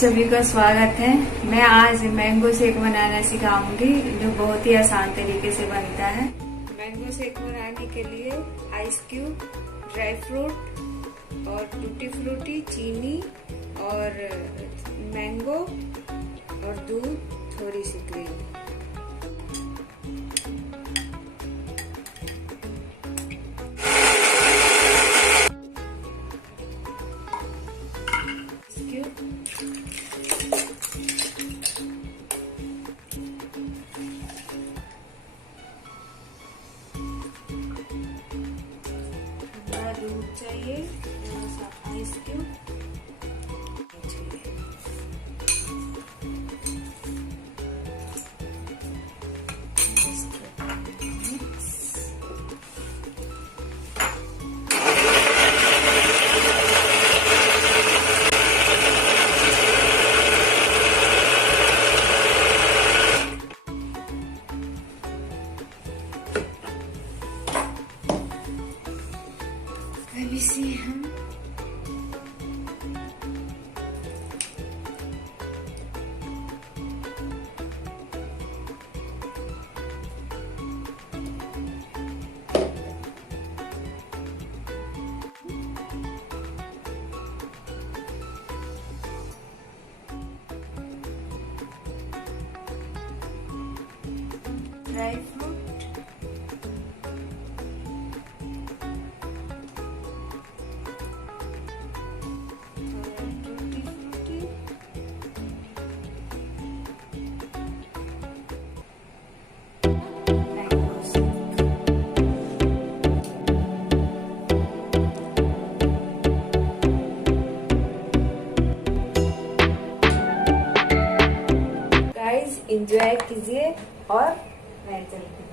सभी का स्वागत है। मैं आज मैंगो शेक बनाना सिखाऊंगी जो बहुत ही आसान तरीके से बनता है। मैंगो शेक बनाने के लिए आइस क्यूब, ड्राई फ्रूट और टूटी फ्रूटी, चीनी और मैंगो और दूध, थोड़ी सी क्रीम। दूध चाहिए, आइस क्यूब से हम ड्राई फ्रूट, एंजॉय कीजिए और मैं चलती हूँ।